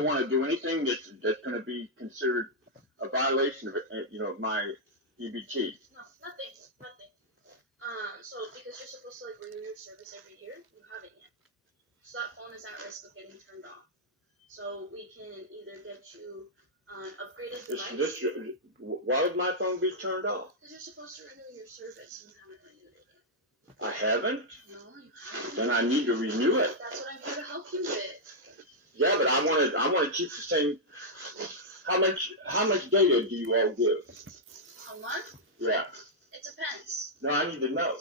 don't want to do anything that's going to be considered a violation of my EBT. No, nothing. So because you're supposed to like renew your service every year, you haven't yet. So that phone is at risk of getting turned off. So we can either get you an upgraded device. Why would my phone be turned off? Because you're supposed to renew your service and you haven't renewed it yet. I haven't? No, you haven't. Then I need to renew it. That's what I'm here to help you with. Yeah, but I want to keep the same. How much data do you all give? A month? Yeah. It depends. No, I need to know.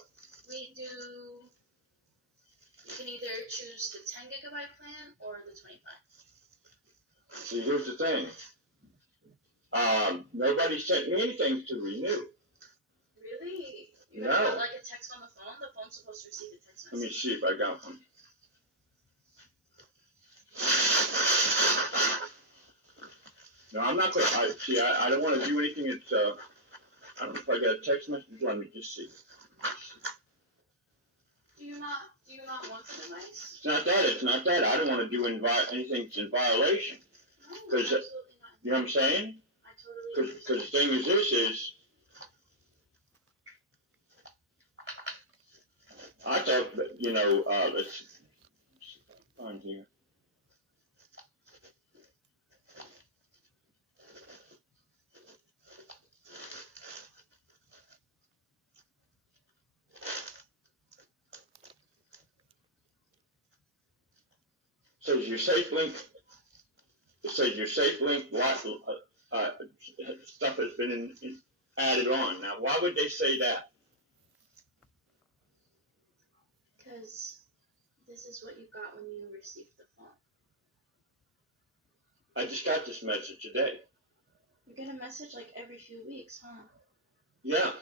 We do. You can either choose the 10 gigabyte plan or the 25. See, here's the thing. Nobody sent me anything to renew. Really? You No. got like a text on the phone? The phone's supposed to receive a text message. Let me see if I got one. No, I'm not going to. I don't want to do anything that's. I don't know if I got a text message. Let me just see. Do you not want the device? It's not that. I don't want to do anything that's in violation. No, absolutely not. You know what I'm saying? I totally. Because the thing is, this is. I thought that let's find here. Says your safe link. It says your safe link stuff has been added on. Now, why would they say that? Because this is what you got when you received the phone. I just got this message today. You get a message like every few weeks, huh? Yeah.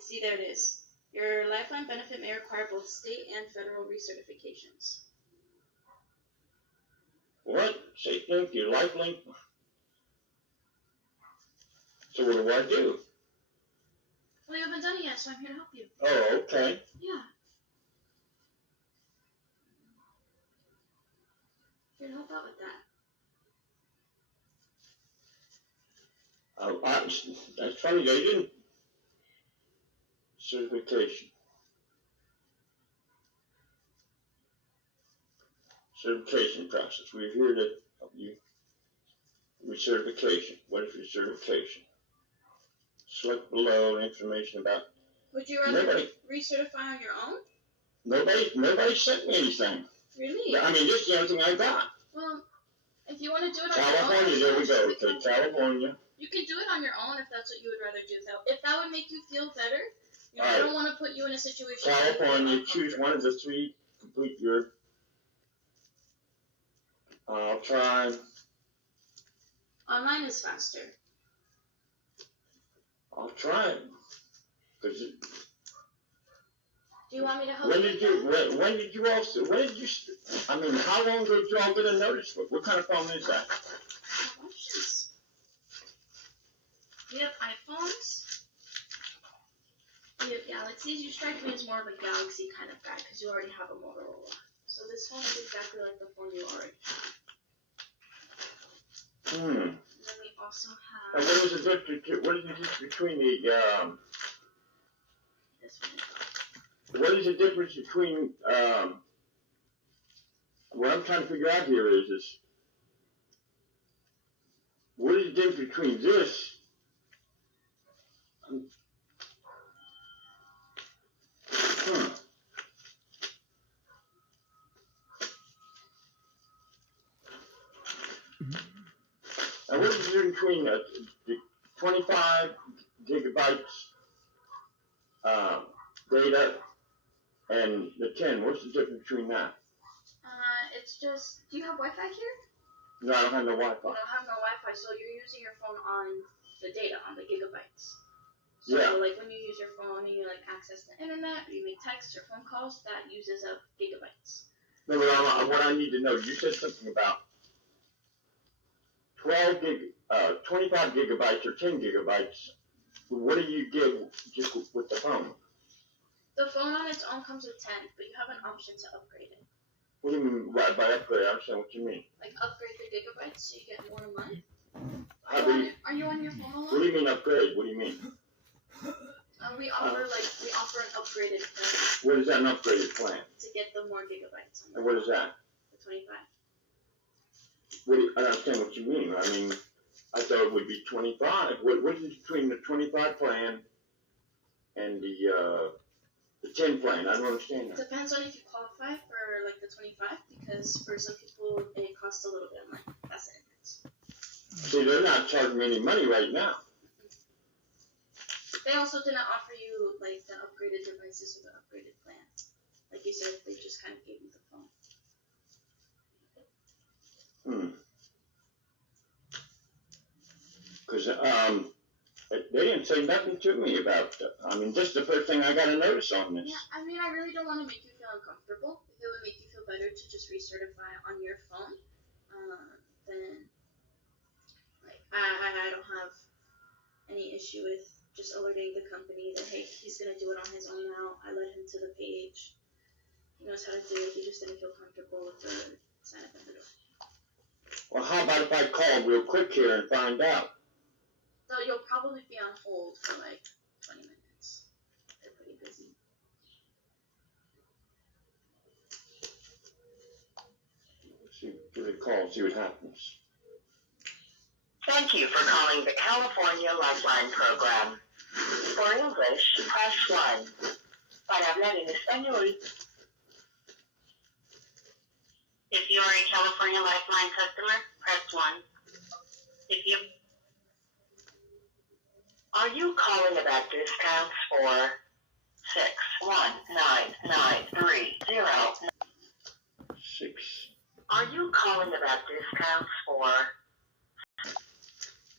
See, there it is. Your Lifeline benefit may require both state and federal recertifications. What? Safe link, your life link? So what do I do? Well, you haven't done it yet, so I'm here to help you. Oh, okay. Yeah. Here to help out with that. That's funny, they didn't. Certification. Certification process. We're here to help you with certification. What is your certification? Select below information about. Would you rather recertify on your own? Nobody sent me anything. Really? I mean, this is the only thing I got. Well, if you want to do it on California, your own. there we go. Okay, California. You can do it on your own if that's what you would rather do. If that would make you feel better. I don't want to put you in a situation. California, choose one of the three. Complete your. I'll try. Online is faster. I'll try. Do you want me to help when did you I mean, how long ago did you all get a notice? What kind of phone is that? Options. We have iPhones. We have Galaxies. You strike me as more of a Galaxy kind of guy because you already have a Motorola. So this phone is exactly like the phone you already have. And then we also have. And what is the difference between the This one. What is the difference between what I'm trying to figure out here is what is the difference between this and what is the difference between the 25 gigabytes data and the 10? What's the difference between that? It's just, do you have Wi-Fi here? No, I don't have no Wi-Fi. You don't have no Wi-Fi, so you're using your phone on the data, on the gigabytes. So, like, when you use your phone and you, like, access the internet, or you make texts or phone calls, that uses up gigabytes. No, but what I need to know, you said something about 25 gigabytes or 10 gigabytes. What do you get just with the phone? The phone on its own comes with 10, but you have an option to upgrade it. What do you mean by upgrade? I understand what you mean. Like upgrade the gigabytes so you get more a month. Are you on your phone a lot? What do you mean upgrade? What do you mean? We offer an upgraded plan. What is that, an upgraded plan? To get the more gigabytes. And what is that? The 25. I don't understand what you mean. I mean, I thought it would be 25. What is between the 25 plan and the 10 plan? I don't understand that. It depends on if you qualify for like the 25, because for some people it costs a little bit of money. That's the difference. See, they're not charging me any money right now. They also didn't offer you like the upgraded devices or the upgraded plan. Like you said, they just kind of gave you the phone. Because they didn't say nothing to me about. I mean, this is the first thing I got to notice on this. Yeah, I mean, I really don't want to make you feel uncomfortable. If it would make you feel better to just recertify on your phone, then like I don't have any issue with just alerting the company that hey, he's gonna do it on his own now. I led him to the page. He knows how to do it. He just didn't feel comfortable with the sign up in the door. Well, how about if I call real quick here and find out? So you'll probably be on hold for like 20 minutes. They're pretty busy. See, give it a call, see what happens. Thank you for calling the California Lifeline Program. For English, press 1. Para hablar en español. If you are a California Lifeline customer, press 1. Are you calling about discounts for 61993? 6. Are you calling about discounts for?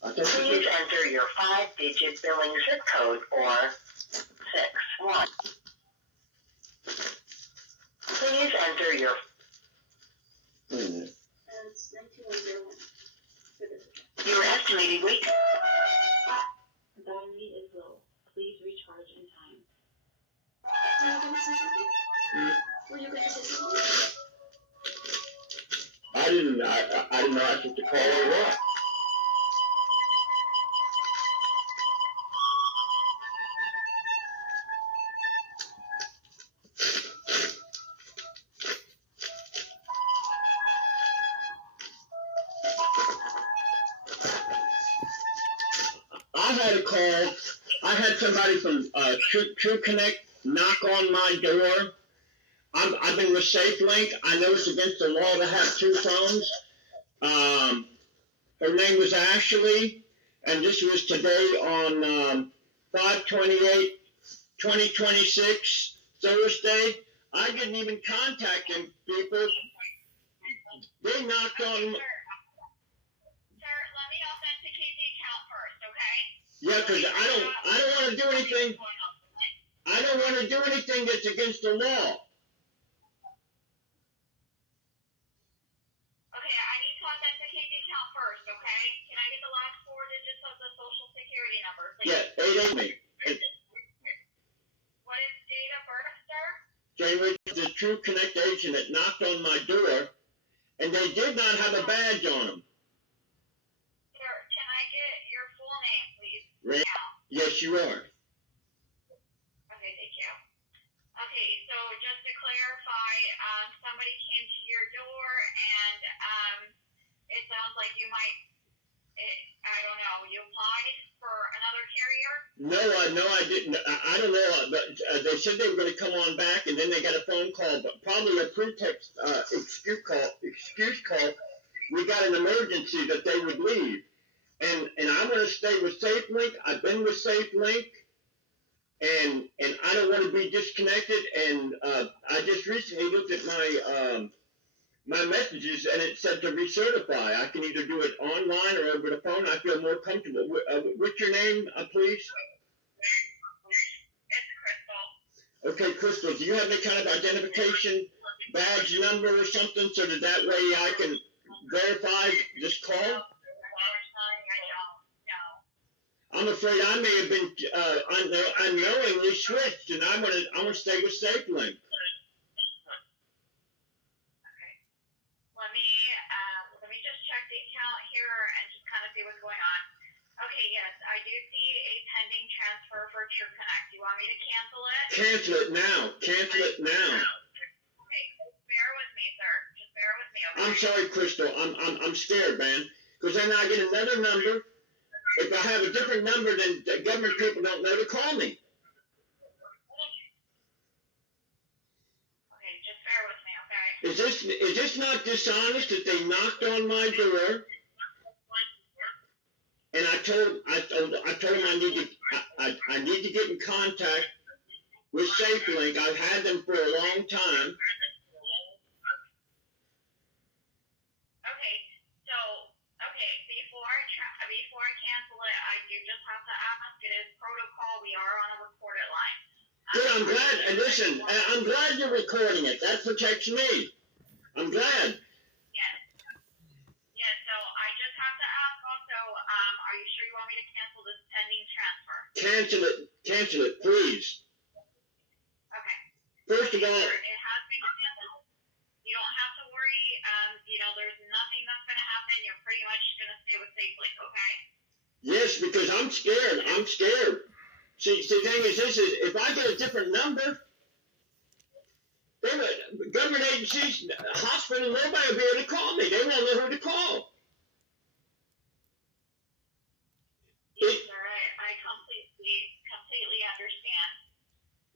Please enter your 5-digit billing zip code for 61. Please enter your. It's 1901. Your estimated wait. Battery is low. Please recharge in time. Were you going to say something? I didn't know I took the call or what. I had a call. I had somebody from True Connect knock on my door. I've been with SafeLink. I know it's against the law to have 2 phones. Her name was Ashley, and this was today on 5/28/2026, Thursday. I didn't even contact them people. They knocked on. Yeah, because I don't want to do anything. I don't want to do anything that's against the law. Okay, I need to authenticate the account first, okay? Can I get the last 4 digits of the social security number, please? Yeah, 888. What is date of birth, sir? January, the True Connect agent that knocked on my door, and they did not have a badge on them. Sir, can I get your full name, please? Yes, you are. Okay, thank you. Okay, so just to clarify, somebody came to your door and it sounds like you might, I don't know, you applied for another carrier? No, I didn't. I don't know, but they said they were going to come on back, and then they got a phone call, but probably a pretext excuse call. We got an emergency that they would leave. And I want to stay with SafeLink. I've been with SafeLink, and I don't want to be disconnected. And I just recently looked at my messages, and it said to recertify. I can either do it online or over the phone. I feel more comfortable. What's your name, please? It's Crystal. Okay, Crystal, do you have any kind of identification badge number or something so that way I can verify this call? I'm afraid I may have been unknowingly switched, and I want to stay with SafeLink. Okay, here and just kind of see what's going on. Okay, yes, I do see a pending transfer for True Connect. Do you want me to cancel it? Cancel it now. Cancel it now. Okay, just bear with me, sir. Just bear with me, okay? I'm sorry, Crystal. I'm scared, man. Because then I get another number. If I have a different number, then the government people don't know to call me. Okay, just bear with me, okay? Is this not dishonest that they knocked on my door? And I told them I need to get in contact with SafeLink. I've had them for a long time. Okay, so before I cancel it, I do just have to ask. It is protocol. We are on a recorded line. Good. I'm glad. And listen, I'm glad you're recording it. That protects me. I'm glad. Yes. Yes. So I just have to ask. Also, are you sure you want me to cancel this pending transfer? Cancel it, please. Okay. First of all, It has been canceled. You don't have to worry. There's nothing that's going to happen. You're pretty much going to stay with SafeLink, okay? yes, because I'm scared. I'm scared. See, the thing is, if I get a different number, government agencies, hospital, nobody will be able to call me. They won't know who to call. Yes, sir. I completely understand.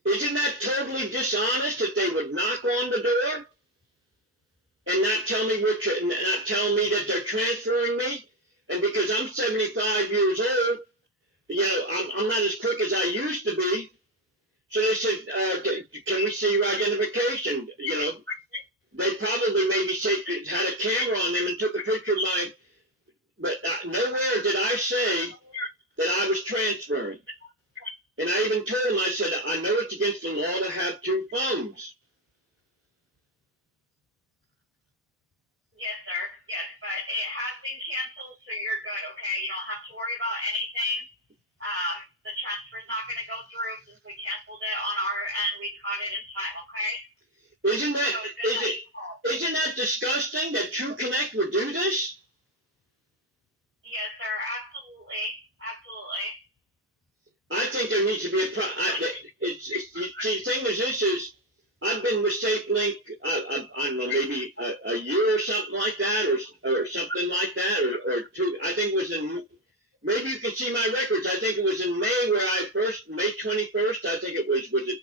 Isn't that totally dishonest that they would knock on the door and not tell me that they're transferring me? And because I'm 75 years old, I'm not as quick as I used to be. So they said, can we see your identification? They probably maybe had a camera on them and took a picture of mine. But nowhere did I say that I was transferring. And I even told them, I said, I know it's against the law to have two phones. Yes, sir. Yes, but it has been canceled, so you're good, okay? You don't have to worry about anything. The transfer's not going to go through since we canceled it on our end. We caught it in time, okay? Isn't that disgusting that True Connect would do this? Yes, sir. Absolutely. Absolutely. I think there needs to be the thing is, I've been with SafeLink, I don't know, maybe a year or something like that, or something like that, or two. I think it was maybe you can see my records. I think it was in May May 21st, I think it was it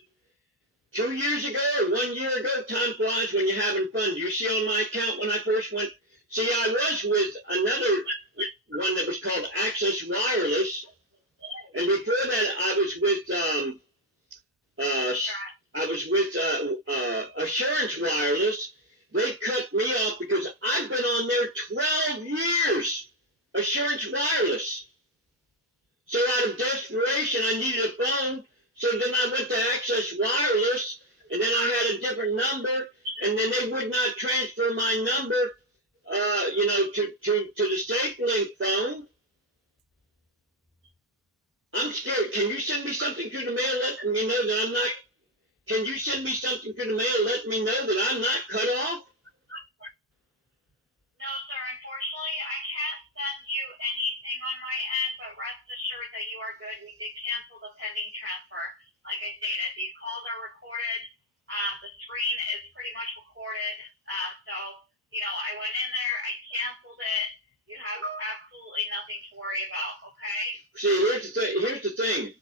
2 years ago or 1 year ago? Time flies when you're having fun. Do you see on my account when I first went? See, I was with another one that was called Access Wireless. And before that, I was with Assurance Wireless. They cut me off because I've been on there 12 years. Assurance Wireless. So out of desperation, I needed a phone. So then I went to Access Wireless, and then I had a different number, and then they would not transfer my number, to the SafeLink phone. I'm scared. Can you send me something through the mail letting me know that I'm not? Can you send me something through the mail letting me know that I'm not cut off? No, sir. Unfortunately, I can't send you anything on my end, but rest assured that you are good. We did cancel the pending transfer. Like I stated, these calls are recorded. The screen is pretty much recorded. I went in there. I canceled it. You have absolutely nothing to worry about, okay? See, here's the thing.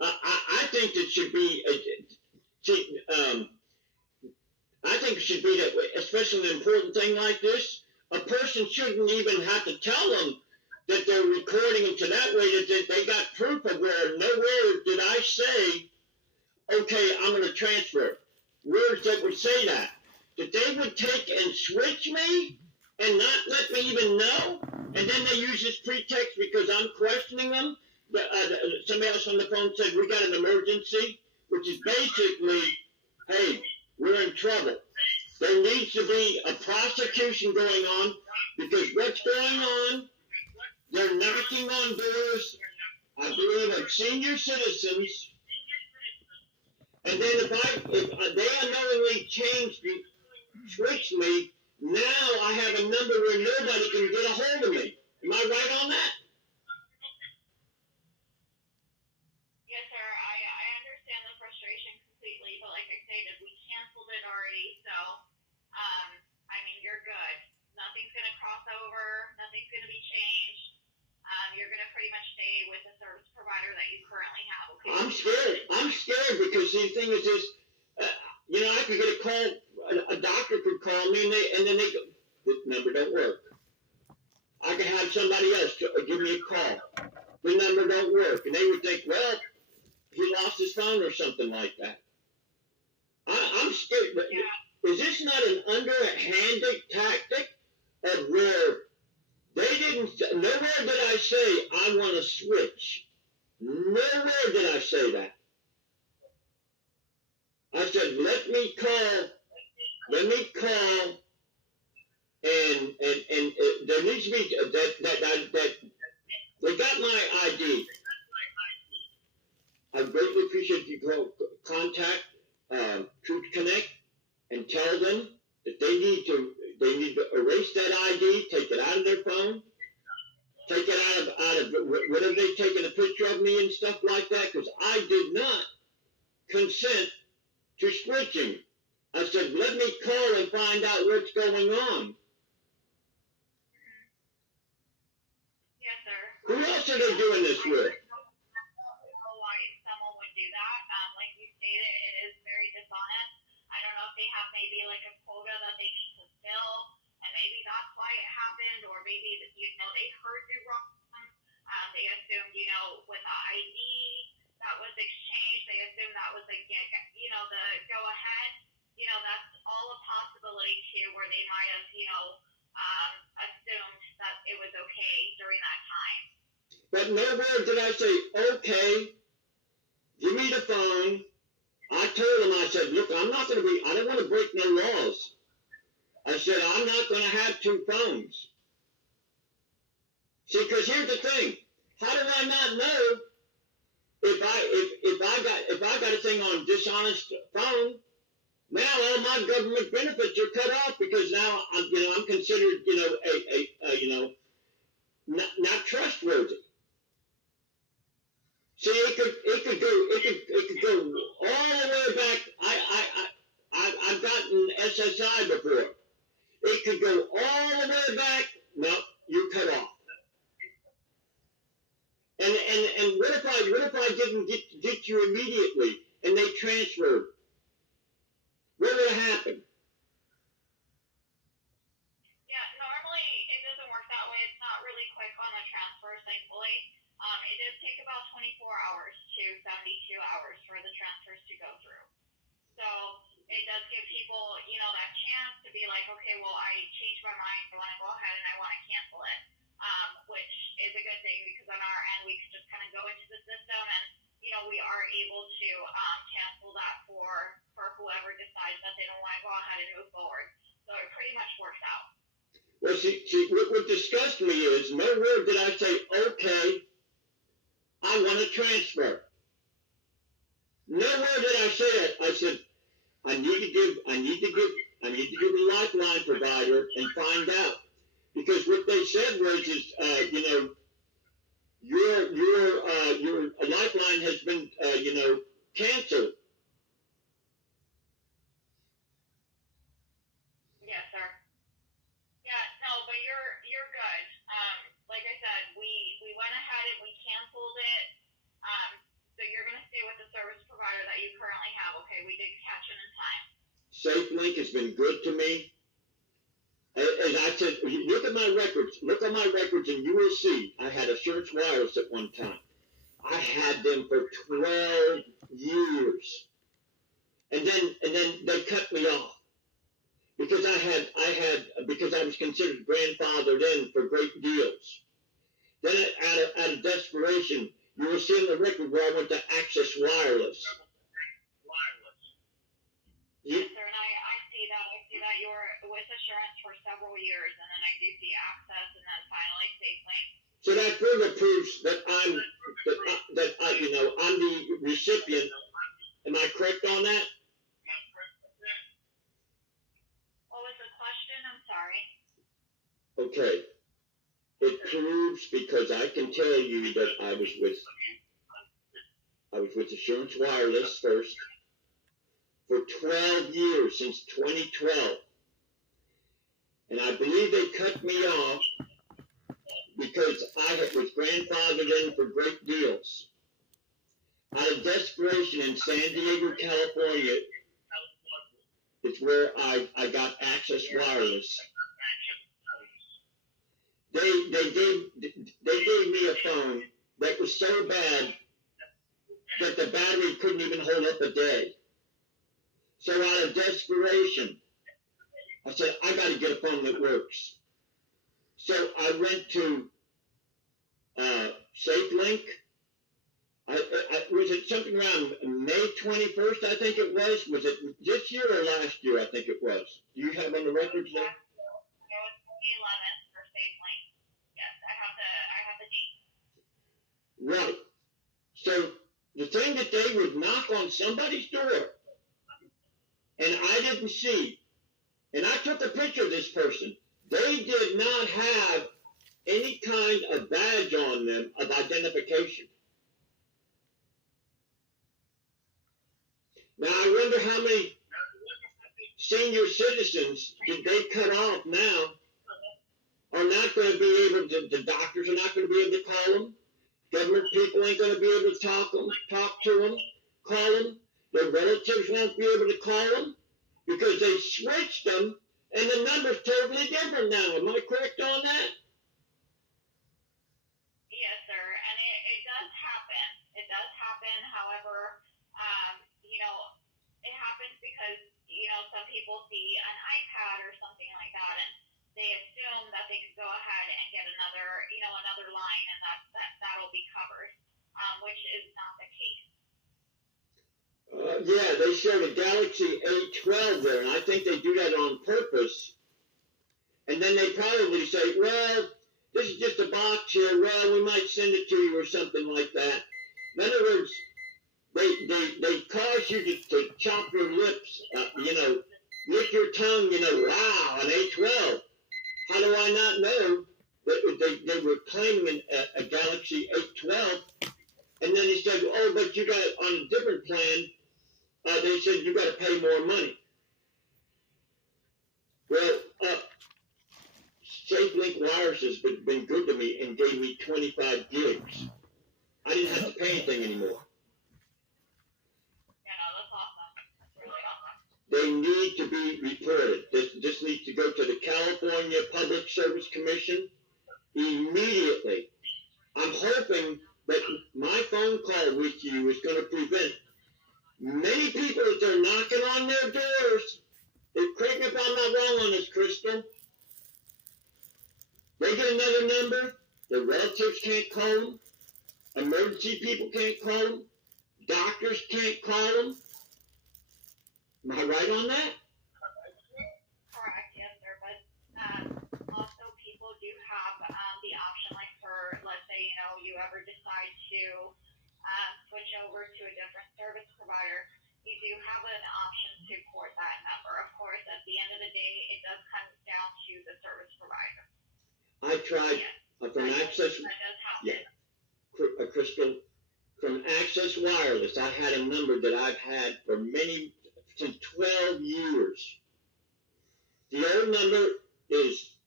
I think it should be. I think it should be that way, especially an important thing like this. A person shouldn't even have to tell them that they're recording them to that way that they got proof of where nowhere did I say, okay, I'm going to transfer. Words that would say that. That they would take and switch me and not let me even know, and then they use this pretext because I'm questioning them. Somebody else on the phone said, we got an emergency, which is basically, hey, we're in trouble. There needs to be a prosecution going on because what's going on, they're knocking on doors, I believe, of senior citizens, and then if they unknowingly switch me, now I have a number where nobody can get a hold of me. Am I right on that? Yes, sir. I understand the frustration completely, but like I stated, we canceled it already, so I mean you're good. Nothing's gonna cross over. Nothing's gonna be changed. You're gonna pretty much stay with the service provider that you currently have. Okay. I'm scared. I'm scared because the thing is this. You know, I could get a call. A doctor could call me, and then they go, "This number don't work." I could have somebody else give me a call. The number don't work, and they would think, "Well, he lost his phone or something like that." I'm scared. But Yeah. is this not an underhanded tactic of where they didn't? Nowhere did I say I want to switch. Nowhere did I say that. I said, let me call, and there needs to be that they got my ID. I greatly appreciate you contact Truth Connect and tell them that they need to erase that ID, take it out of their phone, take it out of whatever they've taken a picture of me and stuff like that, because I did not consent to switching. I said, let me call and find out what's going on. Yes, sir. Who else are they doing this with? I don't know why someone would do that. Like you stated, it is very dishonest. I don't know if they have maybe like a quota that they need to fill, and maybe that's why it happened, or maybe they heard you wrong. They assumed with the ID that was exchanged, they assumed that was the go ahead. That's all a possibility too, where they might have assumed that it was okay during that time. But nowhere did I say, okay, give me the phone. I told him, I said, look, I don't want to break no laws. I said, I'm not going to have two phones. See, because here's the thing. How do I not know if I got a thing on dishonest phone? Now all my government benefits are cut off because now I'm considered not trustworthy. See, it could go all the way back. I've gotten SSI before. It could go all the way back. No, you're cut off. And what if I didn't get you immediately and they transferred? What would happen? Yeah, normally it doesn't work that way. It's not really quick on the transfers, thankfully. It does take about 24 hours to 72 hours for the transfers to go through. So it does give people, that chance to be like, okay, well, I changed my mind. I want to go ahead and I want to cancel it, which is a good thing because on our end, we can just kind of go into the system and, we are able to cancel that for whoever decides that they don't want to go ahead and move forward. So it pretty much works out. Well, see, what disgusts me is nowhere did I say, okay, I want to transfer. Nowhere did I say it. I said, I need to give the lifeline provider and find out. Because what they said was, your lifeline has been, canceled. Yes, sir. Yeah, no, but you're good. Like I said, we went ahead and we canceled it. So you're gonna stay with the service provider that you currently have. Okay, we did catch it in time. SafeLink has been good to me. As I said, look at my records, and you will see I had Assurance Wireless at one time. I had them for 12 years. And then they cut me off. Because because I was considered grandfathered in for great deals. Then out of desperation, you will see in the record where I went to Access Wireless. Yes, sir, and I see that. I see that you were with Assurance for several years, and then I do see Access, and then finally SafeLink. So that further proves that I'm the recipient. Am I correct on that? What was the question? I'm sorry. Okay. It proves, because I can tell you that I was with Assurance Wireless first for 12 years, since 2012. And I believe they cut me off because I was grandfathered in for great deals. Out of desperation in San Diego, California, it's where I got Access Wireless. They gave me a phone that was so bad that the battery couldn't even hold up a day. So out of desperation, I said, I got to get a phone that works. So I went to SafeLink. Was it something around May 21st, I think it was? Was it this year or last year, I think it was? Do you have on the records there? It was the 11th for SafeLink. Yes, I have the date. Right. So the thing that they would knock on somebody's door, and I didn't see, and I took a picture of this person. They did not have any kind of badge on them of identification. Now, I wonder how many senior citizens did they cut off now are not going to be able to, the doctors are not going to be able to call them. Government people ain't going to be able to talk to them, call them. Their relatives won't be able to call them because they switched them, and the number's totally different now. Am I correct on that? Yes, sir. And it does happen. It does happen. However, it happens because, some people see an iPad or something like that, and they assume that they could go ahead and get another line, and that'll be covered, which is not the case. Yeah, they showed a Galaxy A12 there, and I think they do that on purpose. And then they probably say, well, this is just a box here. Well, we might send it to you or something like that. In other words, they cause you to chop your lips, lick your tongue, wow, an A12. How do I not know that they were claiming a Galaxy A12? And then he said, oh, but you got it on a different plan. They said, you got to pay more money. Well, SafeLink Wireless has been good to me and gave me 25 gigs. I didn't have to pay anything anymore. That's awesome. That's really awesome. They need to be reported. This needs to go to the California Public Service Commission immediately. I'm hoping that my phone call with you is going to prevent many people that they're knocking on their doors. Correct me if I'm not wrong on this, Crystal. They get another number. Their relatives can't call them. Emergency people can't call them. Doctors can't call them. Am I right on that? Correct, yes, sir. But also people do have the option, like for, let's say, you ever decide to switch over to a different service provider, you do have an option to port that number. Of course, at the end of the day, it does come down to the service provider. I tried from Access. That does happen. Yeah, Crystal, from Access Wireless, I had a number that I've had for since 12 years. The old number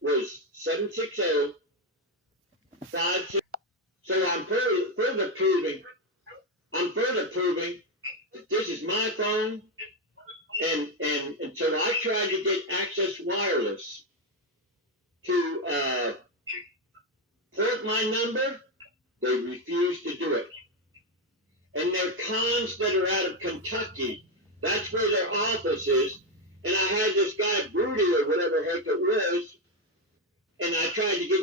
was 760-56. So I'm further proving that this is my phone, and so I tried to get Access Wireless to port my number. They refused to do it. And their cons that are out of Kentucky, that's where their office is. And I had this guy Broody or whatever heck it was, and I tried to get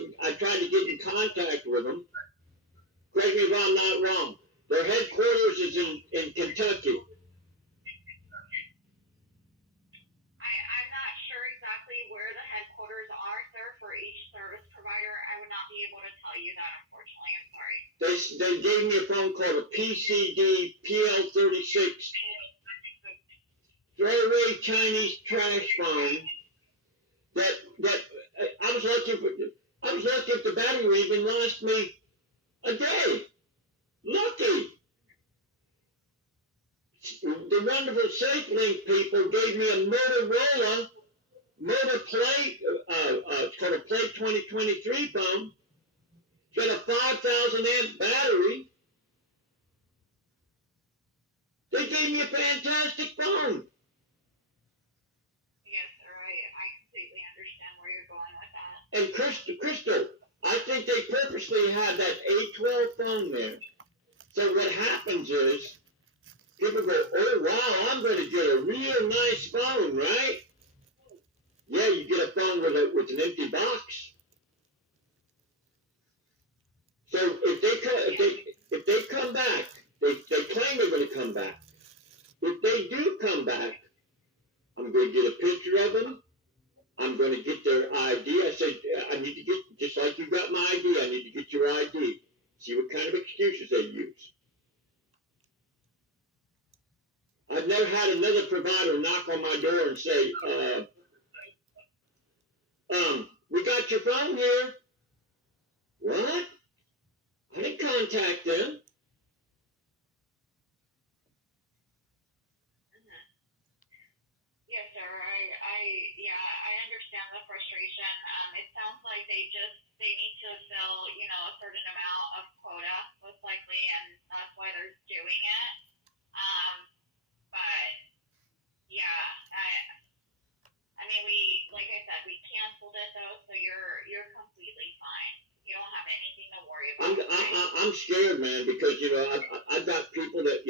in contact with him. Correct me if I'm not wrong. Their headquarters is in Kentucky. I'm not sure exactly where the headquarters are, sir, for each service provider. I would not be able to tell you that, unfortunately. I'm sorry. They gave me a phone called a PCD PL36 throwaway Chinese trash phone that I was looking for. I was lucky if the battery would even last me a day. Lucky. The wonderful SafeLink people gave me a Motorola Motor Plate, it's called a Plate 2023 phone. It's got a 5,000 amp battery. They gave me a fantastic phone. Yes, sir. I completely understand where you're going with that. And Crystal, I think they purposely had that A12 phone there. So what happens is, people go, oh wow, I'm going to get a real nice phone, right? Yeah, you get a phone with an empty box. So if they come back, they claim they're going to come back. If they do come back, I'm going to get a picture of them. I'm going to get their ID. I said, I need to get, just like you got my ID, I need to get your ID. See what kind of excuses they use. I've never had another provider knock on my door and say, we got your phone here. What? I didn't contact them. Yes, sir. I understand the frustration. It sounds like they need to fill, a certain amount of quota, most likely, and that's why they're doing it. But yeah, I mean, like I said, we canceled it though, so you're completely fine. You don't have anything to worry about. I'm scared, man, because I've got people that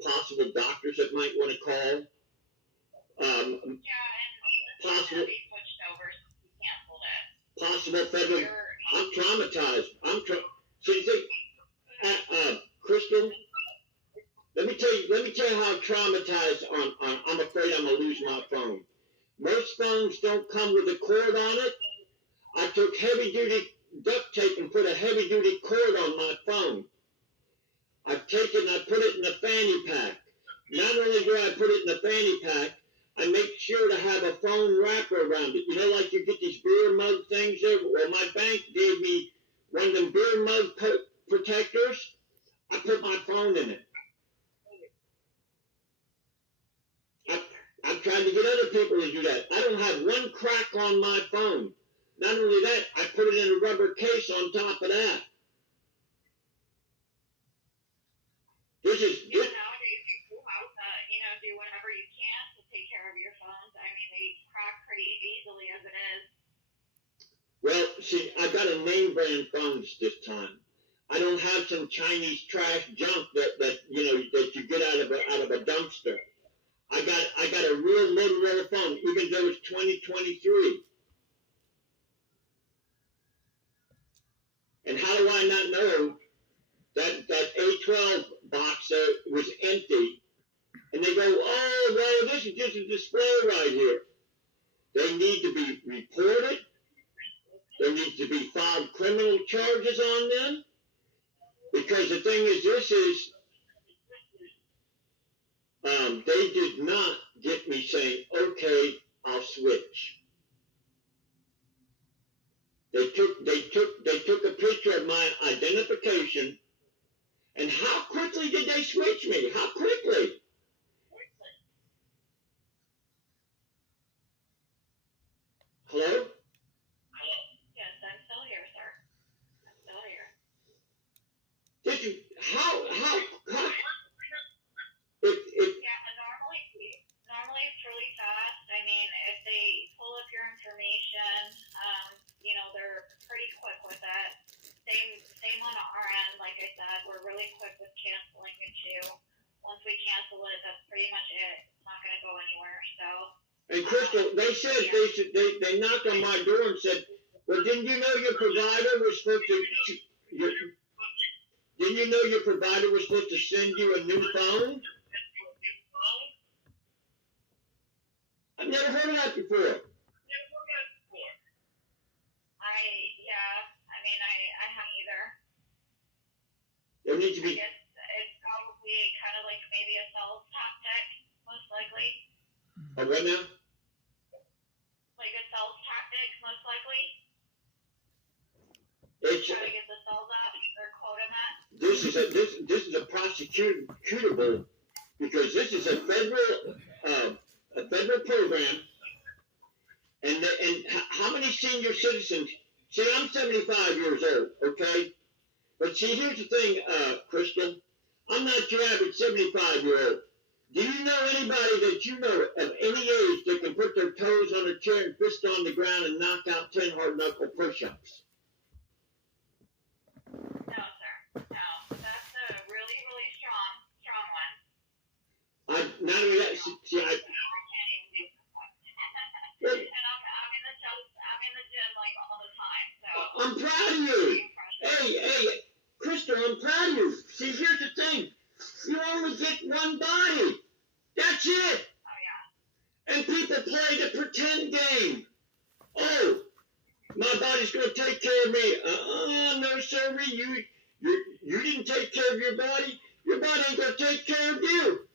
possible doctors that might want to call. Yeah, and possible be switched over, so we canceled it. Possible federal. I'm traumatized. Crystal. Let me tell you how traumatized I'm afraid I'm gonna lose my phone. Most phones don't come with a cord on it. I took heavy duty duct tape and put a heavy duty cord on my phone. I put it in the fanny pack. Not only do I put it in the fanny pack, I make sure to have a phone wrapper around it. Like you get these beer mug things there? Well, my bank gave me one of them beer mug protectors. I put my phone in it. I've tried to get other people to do that. I don't have one crack on my phone. Not only that, I put it in a rubber case on top of that. Nowadays you have to, do whatever you can to take care of your phones. I mean, they crack pretty easily as it is. Well, see, I got a name brand phones this time. I don't have some Chinese trash junk that you get out of a dumpster. I got a real Motorola phone, even though it's 2023. And how do I not know that A12 box was empty? And they go, oh, well, this is just a display right here. They need to be reported. There needs to be filed criminal charges on them. Because the thing is, they did not get me saying, okay, I'll switch. They took a picture of my identification, and how quickly did they switch me? How quickly? Hello? Yes, I'm still here, sir. I'm still here. Did you? How? Normally it's really fast. I mean, if they pull up your information, they're pretty quick with it. Same on our end. Like I said, we're really quick with canceling it too. Once we cancel it, that's pretty much it. It's not going to go anywhere. So. And Crystal, they said they knocked on my door and said, well, didn't you know your provider was supposed to send you a new phone? I've never heard of that before. I haven't either. There needs to be. I guess it's probably kind of like maybe a sales tactic, most likely. Oh, what now? Like a sales tactic, most likely. this is a prosecutable because this is a federal program, and how many senior citizens? See, I'm 75 years old, okay? But see, here's the thing, Crystal. I'm not your average 75-year-old. Do you know anybody that you know of any age that can put their toes on a chair and fist on the ground and knock out 10 hard-knuckle push-ups? No, sir. No. That's a really, really strong one. Not only that, see, I can't even do that. And I'm in the gym like all the time, so. I'm proud of you. Hey, Crystal, I'm proud of you. See, here's the thing. You only get one body. That's it. Oh, yeah. And people play the pretend game. Oh, my body's going to take care of me. No, sorry. You didn't take care of your body. Your body ain't going to take care of you.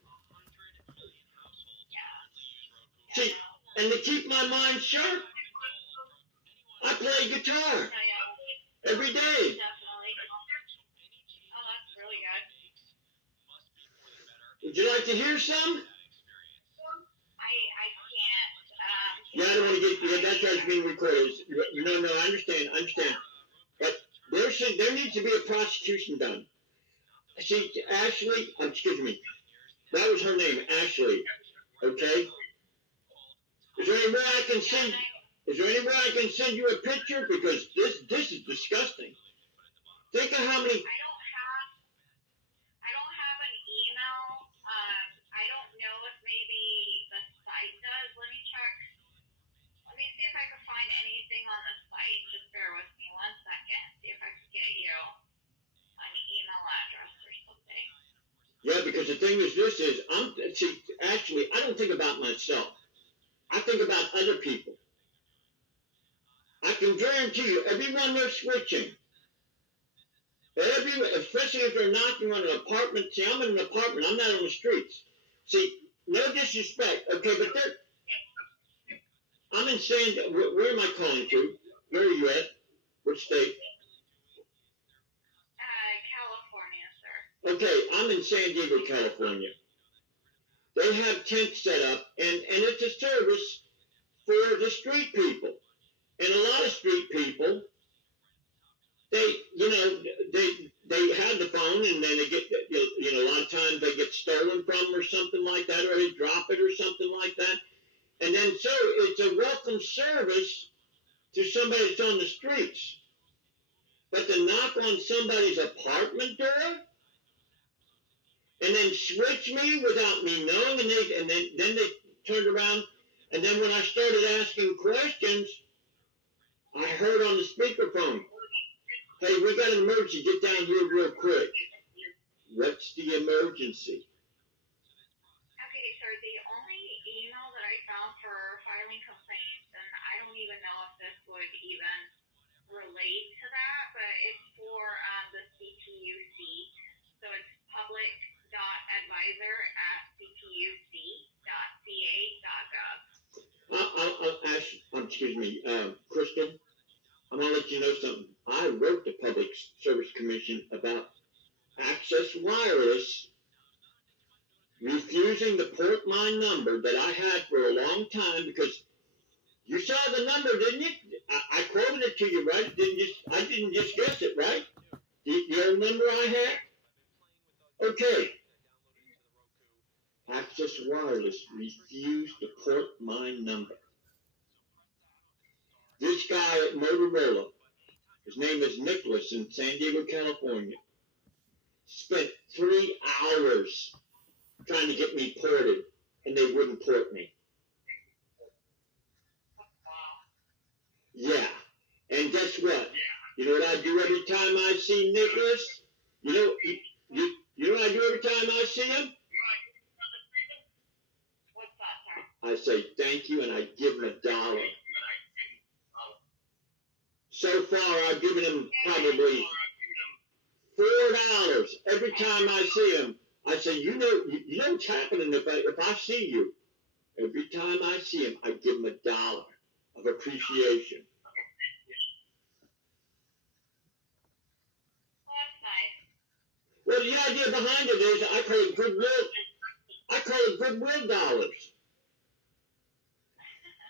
See, and to keep my mind sharp, I play guitar every day. Definitely. Oh, that's really good. Would you like to hear some? I can't. Yeah, I don't want to get that's why it's being recorded. No, I understand. But there needs to be a prosecution done. See, Ashley, excuse me, that was her name, Ashley. Okay. Is there any way I can send? Is there any way I can send you a picture? Because this is disgusting. Think of how many. I don't have an email. I don't know if maybe the site does. Let me check. Let me see if I can find anything on the site. Just bear with me 1 second. See if I can get you an email address or something. Yeah, because the thing is, actually, I don't think about myself. I think about other people. I can guarantee you, everyone they're switching, especially if they're knocking on an apartment. See, I'm in an apartment. I'm not on the streets. See, no disrespect, okay, but I'm in where am I calling to? Where are you at? What state? California, sir. Okay, I'm in San Diego, California. They have tents set up, and it's a service for the street people. And a lot of street people, they have the phone, and then they get, a lot of times they get stolen from or something like that, or they drop it or something like that. And then so it's a welcome service to somebody that's on the streets. But to knock on somebody's apartment door and then switch me without me knowing, and then they turned around, and then when I started asking questions, I heard on the speakerphone, "Hey, we got an emergency. Get down here real quick." What's the emergency? Okay, sir, the only email that I found for filing complaints, and I don't even know if this would even relate to that, but it's for the CPUC. So it's public.advisor@cpuc.ca.gov. Excuse me, Crystal, I'm going to let you know something. I wrote the Public Service Commission about Access Wireless refusing to port my number that I had for a long time, because you saw the number, didn't you? I quoted it to you, right? I didn't just guess it, right? The old number I had? Okay. Access Wireless refused to port my number. This guy at Motorola, his name is Nicholas in San Diego, California, spent 3 hours trying to get me ported, and they wouldn't port me. Yeah. And guess what? You know what I do every time I see Nicholas? You know what I do every time I see him? What's that, sir? I say thank you, and I give him $1. So far, I've given him probably $4 every time I see him. I say, you know what's happening if I see you. Every time I see him, I give him $1 of appreciation. Well, that's nice. idea behind it is I call it goodwill. I call it goodwill dollars.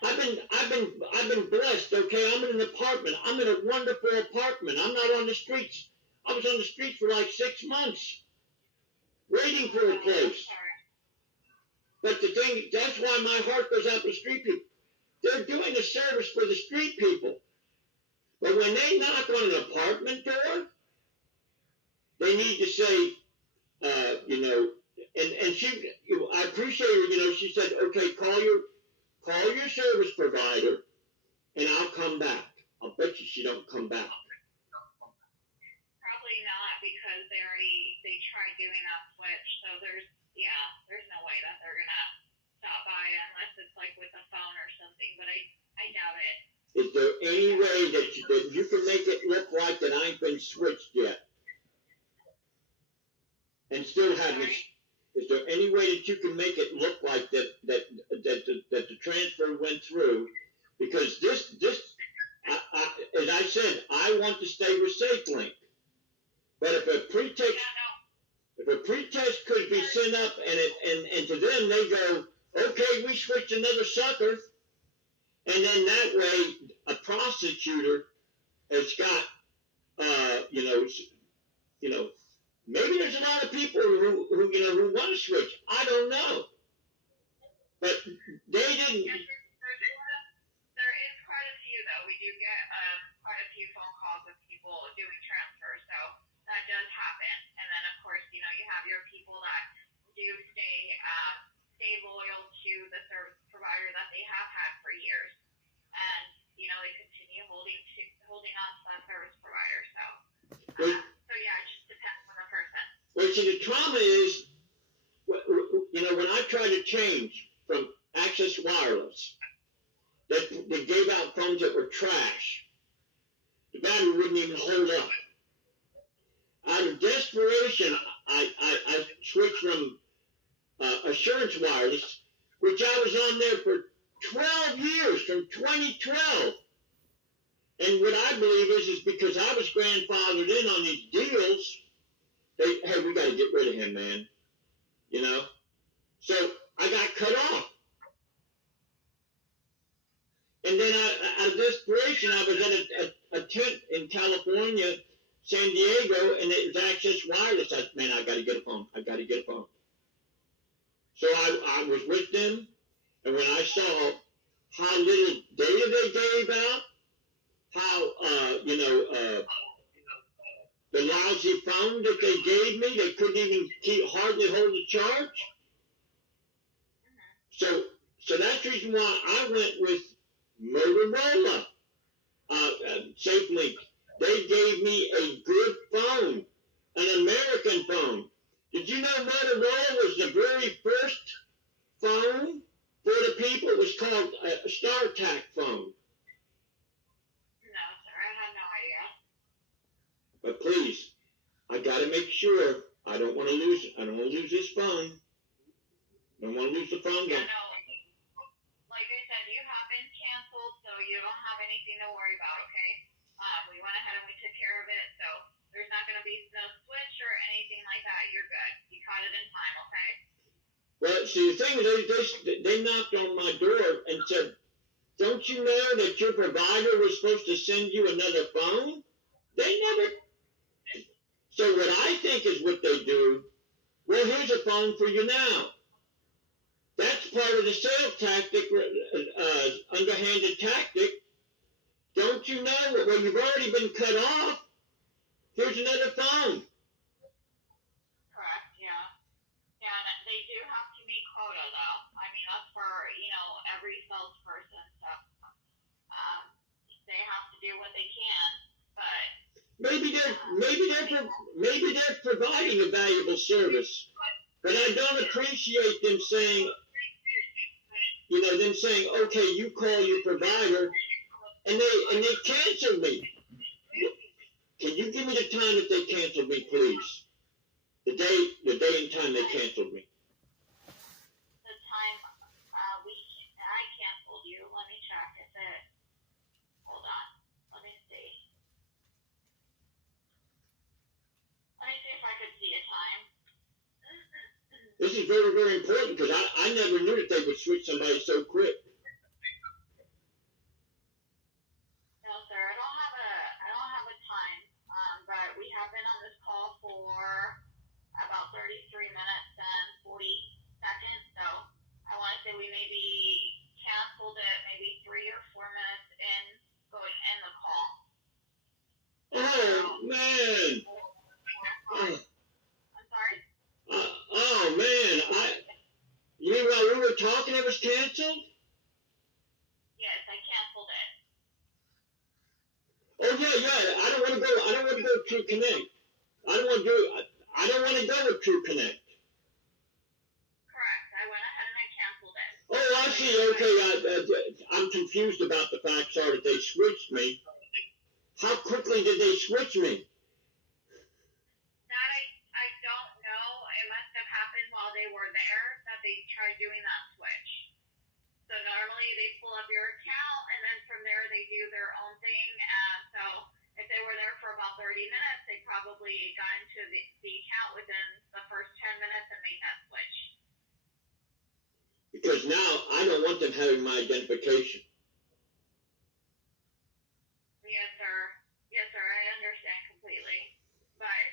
I've been blessed. Okay, I'm in an apartment. I'm in a wonderful apartment. I'm not on the streets. I was on the streets for like 6 months, waiting for a place. But the thing, that's why my heart goes out to street people. They're doing a service for the street people. But when they knock on an apartment door, they need to say, you know, and she, I appreciate her, you know, she said, okay, call your service provider, and I'll come back. I'll bet you she don't come back. Probably not, because they tried doing that switch, so there's no way that they're gonna stop by unless it's like with a phone or something, but I doubt it. Is there any way that you can make it look like that I ain't been switched yet? And still haven't. Is there any way that you can make it look like that the transfer went through? Because this as I said, I want to stay with SafeLink. But if a pretext could be sent up and to them they go, okay, we switched another sucker, and then that way a prosecutor has got you know, maybe there's a lot of people who want to switch. I don't know, but they didn't. There is quite a few though. We do get quite a few phone calls of people doing transfers, so that does happen. And then of course, you know, you have your people that do stay loyal to the service provider that they have had for years, and you know they continue holding on to that service provider. So yeah, it just depends on the person. Well, see, the trauma is, you know, when I tried to change from Access Wireless, they gave out phones that were trash. The battery wouldn't even hold up. Out of desperation, I switched from Assurance Wireless, which I was on there for 12 years, from 2012. And what I believe is because I was grandfathered in on these deals, hey, we got to get rid of him, man. You know? So I got cut off. And then out of desperation, I was at a tent in California, San Diego, and it was Access Wireless. I got to get a phone. I got to get a phone. So I was with them, and when I saw how little data they gave out, how, the lousy phone that they gave me, they couldn't even hardly hold a charge. So that's the reason why I went with Motorola, SafeLink. They gave me a good phone, an American phone. Did you know Motorola was the very first phone for the people? It was called a StarTAC phone. No, sir, I had no idea. But please, I gotta make sure I don't want to lose this phone. I don't want to lose the phone. Yeah, no. Like I said, you have been canceled, so you don't have anything to worry about, okay? We went ahead and we took care of it, so there's not going to be no switch or anything like that. You're good. You caught it in time, okay? Well, see, the thing is, they knocked on my door and said, don't you know that your provider was supposed to send you another phone? They never. So what I think is what they do, well, here's a phone for you now. That's part of the sales tactic, underhanded tactic. Don't you know that when you've already been cut off, here's another phone. Correct, yeah. Yeah, and they do have to meet quota, though. I mean, that's for, every salesperson, so they have to do what they can, but... Maybe they're providing a valuable service, but I don't appreciate them saying, okay, you call your provider, and they canceled me. Can you give me the time that they canceled me, please? The day and time they canceled me. The time I canceled you. Let me check. Is it? Hold on. Let me see. Let me see if I could see a time. never knew that they would switch somebody so quick. No, sir, I don't have a time. But we have been on this call for about 33 minutes and 40 seconds. So I want to say we maybe canceled it maybe 3 or 4 minutes in going in the call. Oh man! I'm sorry? Oh man! You mean while we were talking, it was canceled? Yes, I canceled it. Oh yeah. I don't want to go True Connect. I don't want to go with True Connect. Correct. I went ahead and I canceled it. Oh, I see. Okay, I'm confused about the fact, sorry, that they switched me. How quickly did they switch me? That I don't know. It must have happened while they were there that they tried doing that switch. So normally they pull up your account and then from there they do their own thing. So if they were there for about 30 minutes, they probably got into the account within the first 10 minutes and made that switch. Because now I don't want them having my identification. Yes, sir. Yes, sir. I understand completely. But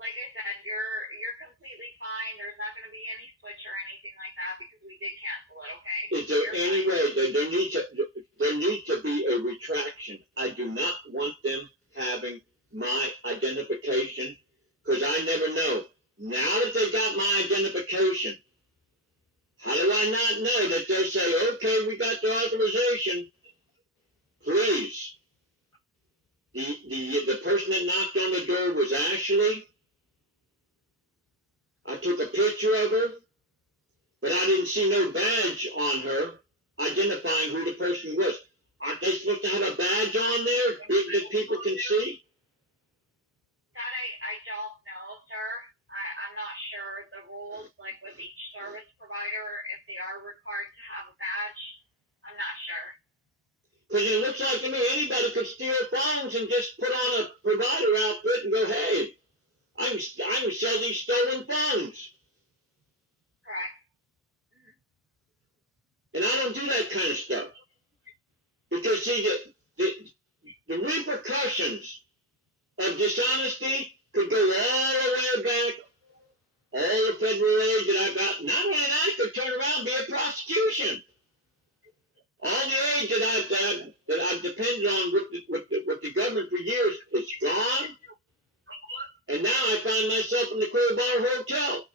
like I said, you're completely fine. There's not going to be any switch or anything like that because we did cancel it. Okay. Is there any way that there needs to be a retraction? I do not want them having my identification because I never know. Now that they got my identification, how do I not know that they'll say, okay, we got the authorization? Please. The person that knocked on the door was Ashley. I took a picture of her, but I didn't see no badge on her identifying who the person was. Aren't they supposed to have a badge on there that people can see? That I don't know, sir. I'm not sure the rules, like with each service provider, if they are required to have a badge. I'm not sure. Because it looks like to me anybody could steal phones and just put on a provider outfit and go, hey, I can sell these stolen phones. Correct. And I don't do that kind of stuff. Because, see, the repercussions of dishonesty could go all the way back, all the federal aid that I got. Not only that, could turn around and be a prosecution. All the aid that I've depended on with the government for years is gone. And now I find myself in the Queer Bar Hotel.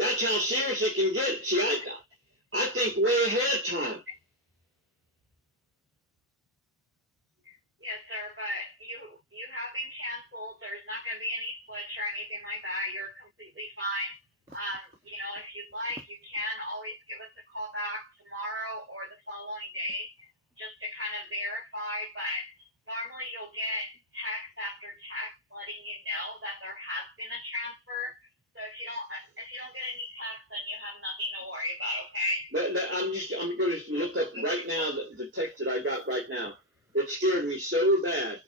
That's how serious it can get. See, I think way ahead of time. Yes, sir, but you have been canceled. There's not going to be any switch or anything like that. You're completely fine. If you'd like, you can always give us a call back tomorrow or the following day just to kind of verify. But normally you'll get text after text letting you know that there has been a transfer. So if you don't get any text, then you have nothing to worry about, okay? I'm going to look up right now the text that I got right now. It scared me so bad,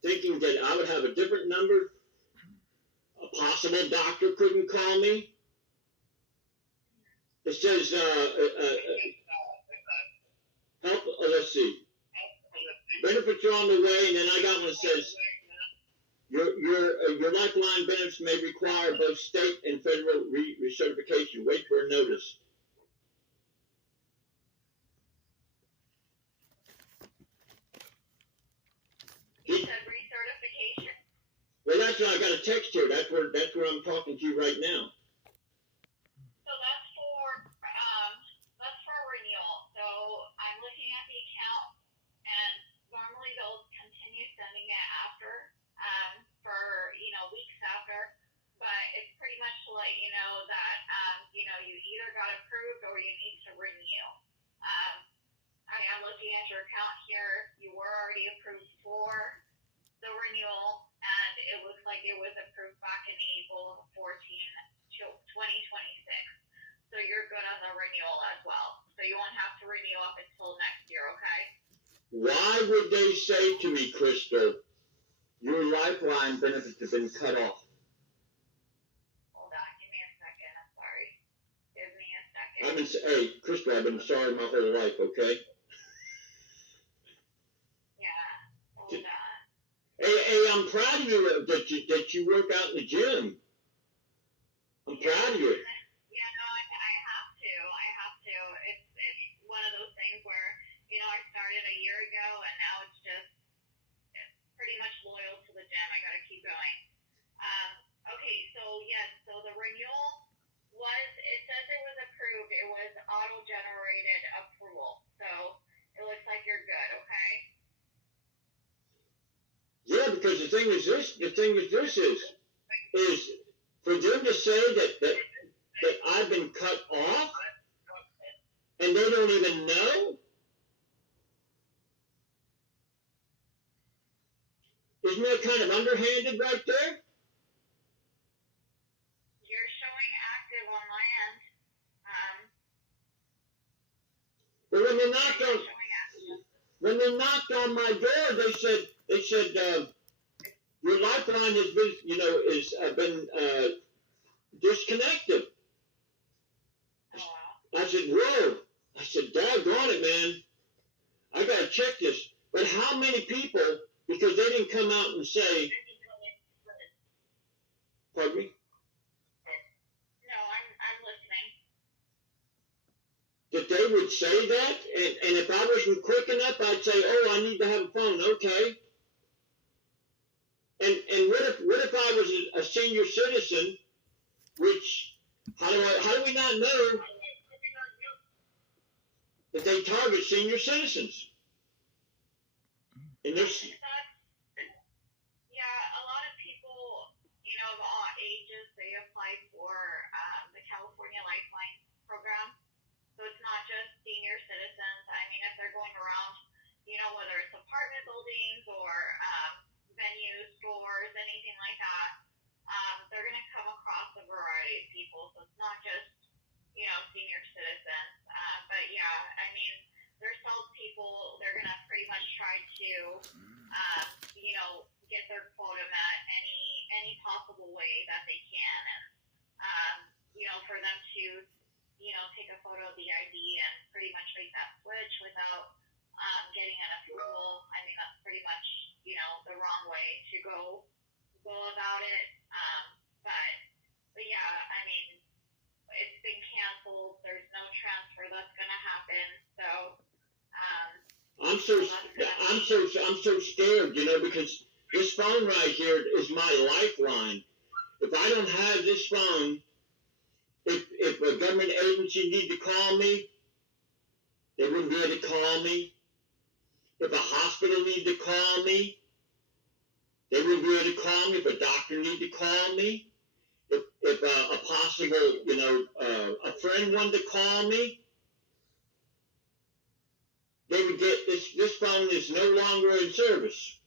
thinking that I would have a different number. A possible doctor couldn't call me. It says, help, let's see. Benefits are on the way, and then I got one that says, your lifeline benefits may require both state and federal recertification. Wait for a notice. You said recertification? Well, that's what I got a text here. That's where I'm talking to you right now. So that's for renewal. So I'm looking at the account, and normally they'll continue sending it after, for weeks after. But it's pretty much to let you know that you either got approved or you need to renew. I am looking at your account here. You were already approved for the renewal, and it looks like it was approved back in April 14, 2026. So you're good on the renewal as well. So you won't have to renew up until next year, okay? Why would they say to me, Crystal, your lifeline benefits have been cut off? hey, Crystal, I've been sorry my whole life, okay? Yeah. Hold on. Hey, I'm proud of you that you work out in the gym. I'm proud of you. Yeah, no, I have to. It's one of those things where, I started a year ago and now it's pretty much loyal to the gym. I gotta keep going. Okay, so yes, so the renewal it says it was approved. It was auto-generated approval. So it looks like you're good, okay? Yeah, because the thing is this is for them to say that I've been cut off and they don't even know. Isn't that kind of underhanded right there? You're showing active on my end. But when they knocked on my door, they said your lifeline has been disconnected. Oh, wow. I said, whoa. I said, doggone it, man. I gotta check this. But how many people, because they didn't come out and say, pardon me? No, I'm listening. That they would say that, and if I wasn't quick enough, I'd say, oh, I need to have a phone, okay. And what if I was a senior citizen, which, how do we not know that they target senior citizens? And there's, yeah, a lot of people, of all ages, they apply for the California Lifeline program. So it's not just senior citizens. I mean, if they're going around, whether it's apartment buildings or venues, stores, anything like that, they're going to come across a variety of people. So it's not just, senior citizens. But yeah, I mean, there's salespeople, they're going to pretty much try to, get their quota met any possible way that they can. And, for them to, take a photo of the ID and pretty much make that switch without getting an approval. I mean, that's pretty much, the wrong way to go about it. But yeah, I mean, it's been canceled. There's no transfer that's going to happen. So, I'm so scared, because this phone right here is my lifeline. If I don't have this phone, if a government agency need to call me, they wouldn't be able to call me. If a hospital need to call me, they wouldn't be able to call me. If a doctor need to call me, if a possible, a friend wanted to call me, they would get this phone is no longer in service.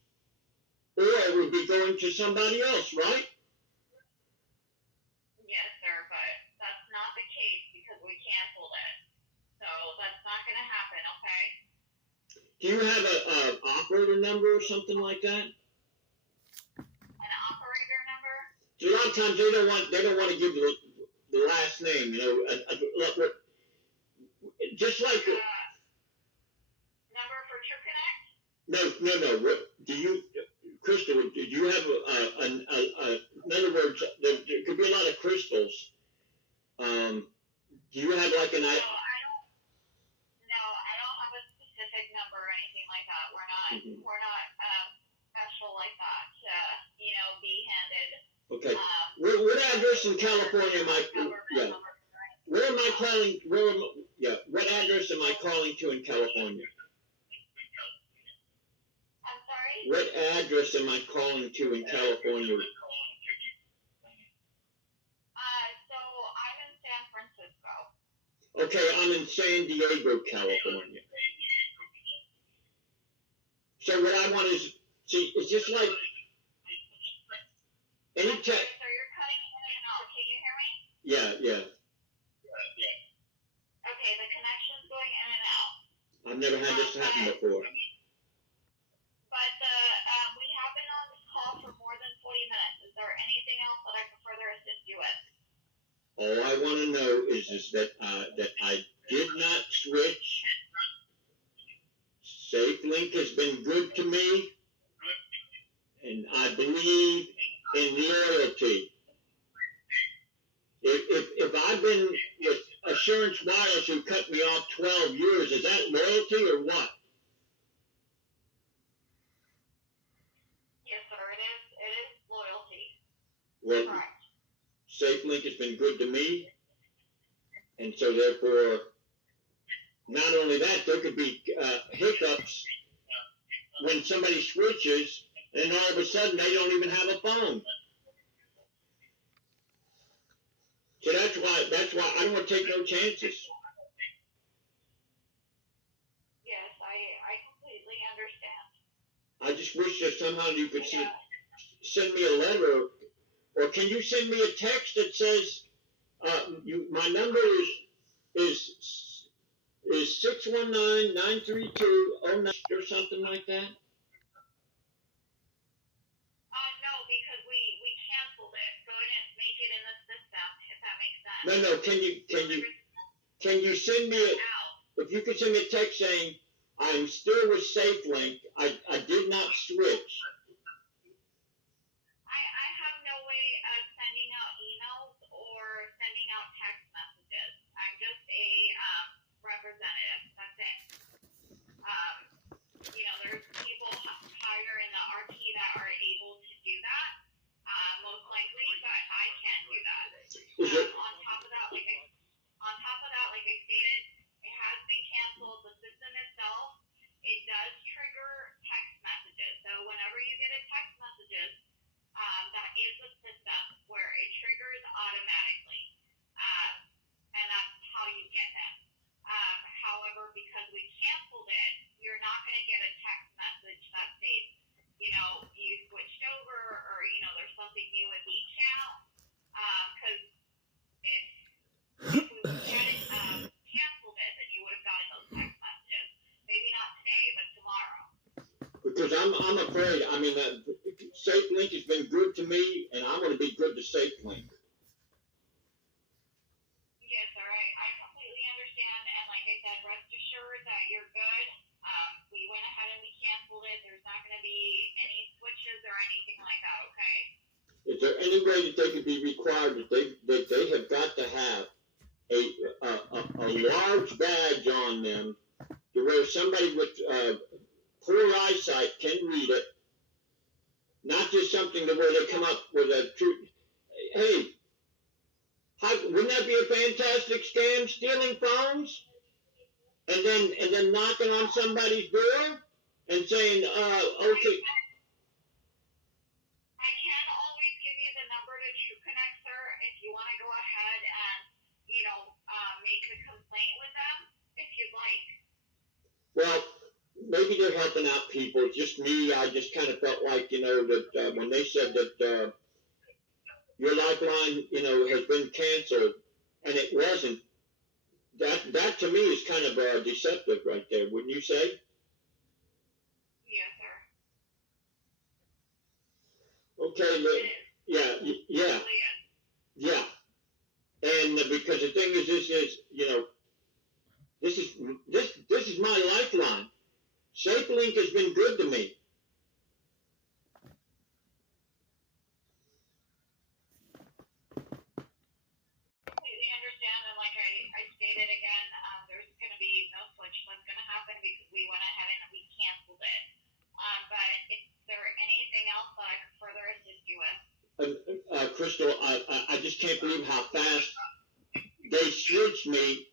Or it would be going to somebody else, right? yes, sir, but that's not the case because we canceled it. So that's not going to happen, okay? Do you have a operator number or something like that? An operator number? So a lot of times they don't want to give the last name, just like number for TripConnect? No. What do you, Crystal? Do you have in other words, there could be a lot of crystals. Do you have like an? No, I don't have a specific number or anything like that. We're not special like that to be handed. Okay. What address in California am I? Yeah. Where am I calling? What address am I calling to in California? I'm sorry? What address am I calling to in California? So I'm in San Francisco. Okay, I'm in San Diego, California. So what I want is, see, it's just like any So you're cutting in and out. Can you hear me? Yeah. Okay, the connection's going in and out. I've never had this happen before. But we have been on this call for more than 40 minutes. Is there anything else that I can further assist you with? All I want to know is that I did not switch. SafeLink has been good to me, and I believe in loyalty. If I've been with Assurance Wireless who cut me off 12 years, is that loyalty or what? Yes, sir, it is loyalty. Well, Correct. SafeLink has been good to me, and so therefore, not only that, there could be hiccups when somebody switches, and all of a sudden they don't even have a phone. So that's why I don't want to take no chances. Yes, I completely understand. I just wish that somehow you could send me a letter, or can you send me a text that says, my number is 619-932-09 or something like that? No, because we canceled it, so it didn't make it in the system, if that makes sense. No, can you send me if you could send me a text saying, I'm still with SafeLink, I did not switch. I have no way of sending out emails or sending out text messages. I'm just a representative. That's it. There's people higher in the RT that are able to do that, most likely, but I can't do that. On top of that, like I stated, it has been canceled. The system itself, it does trigger text messages. So whenever you get a text messages, that is a system where it triggers automatically, and that's how you get them. However, because we canceled it, you're not going to get a text message that says, you switched over, or there's something new with the account. Because if we hadn't canceled it, then you would have gotten those text messages. Maybe not today, but tomorrow. Because I'm afraid. I mean, SafeLink has been good to me, and I want to be good to SafeLink. Yes, sir. I completely understand, and like I said, rest assured that you're good. We went ahead and we canceled it. There's not going to be any switches or anything like that. Okay. Is there any way that they could be required that they have got to have a large badge on them to where somebody with poor eyesight can read it, not just something to where they come up with a true. Hey, wouldn't that be a fantastic scam? Stealing phones and then knocking on somebody's door and saying, okay. I can always give you the number to TrueConnect, sir, if you want to go ahead and make a complaint with them, if you'd like. Well, maybe they're helping out people. Just me, I just kind of felt like, that when they said that your lifeline, has been canceled, and it wasn't, that to me is kind of deceptive right there, wouldn't you say? Yes, sir. Okay, yeah. And because the thing is, this is my lifeline. SafeLink has been good to me. Completely understand, and like I stated again, there's going to be no switch that's going to happen because we went ahead and we canceled it. But is there anything else that I could further assist you with? Crystal, I just can't believe how fast they switched me,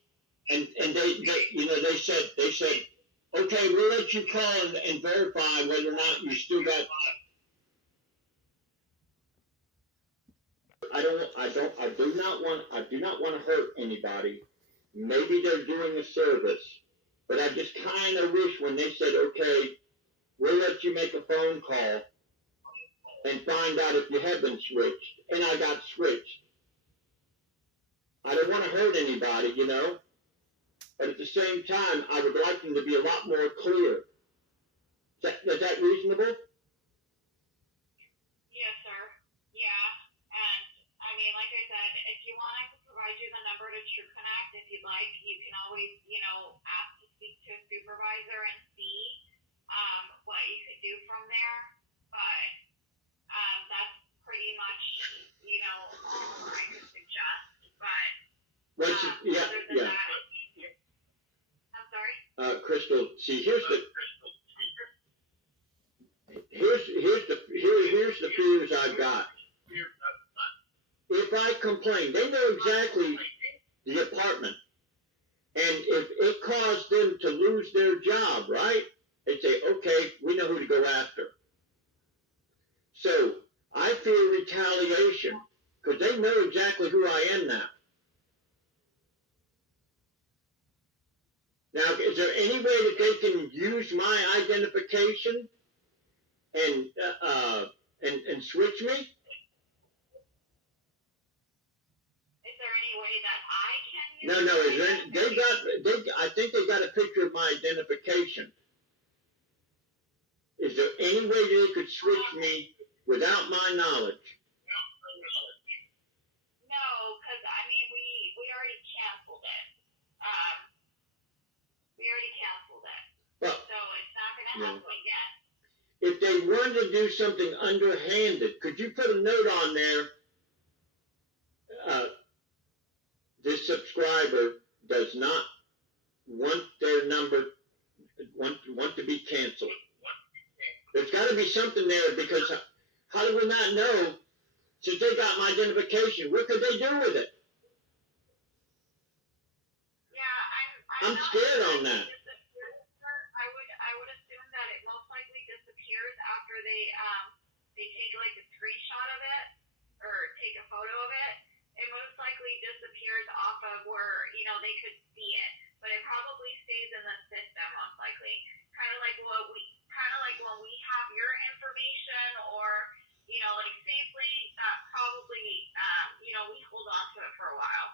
and they said, okay, we'll let you call and verify whether or not you still got. I do not want to hurt anybody. Maybe they're doing a service, but I just kind of wish when they said, okay, we'll let you make a phone call and find out if you have been switched, and I got switched. I don't want to hurt anybody, but at the same time, I would like them to be a lot more clear. Is that reasonable? Yes, sir. Yeah, and I mean, like I said, if you want, I could provide provide you the number to True Connect if you'd like. You can always, ask to speak to a supervisor and see what you could do from there. But that's pretty much, all I could suggest. But other than that, I'm sorry. Crystal, see, here's the fears I've got. If I complain, they know exactly the apartment, and if it caused them to lose their job, right? They say, okay, we know who to go after. So I fear retaliation because they know exactly who I am now. Now, is there any way that they can use my identification and switch me? Is there any way that I can use No. Is there? I think they got a picture of my identification. Is there any way they could switch me without my knowledge? No, because we already canceled it. We already canceled it. Well, so it's not going to happen again. If they wanted to do something underhanded, could you put a note on there? This subscriber does not want their number want to be canceled. There's got to be something there because how do we not know? Since they got my identification, what could they do with it? Yeah, I'm scared on that. I would assume that it most likely disappears after they take like a screenshot of it or take a photo of it. It most likely disappears off of where they could see it, but it probably stays in the system most likely. Kind of like when we have your information or like SafeLink, that probably we hold on to it for a while.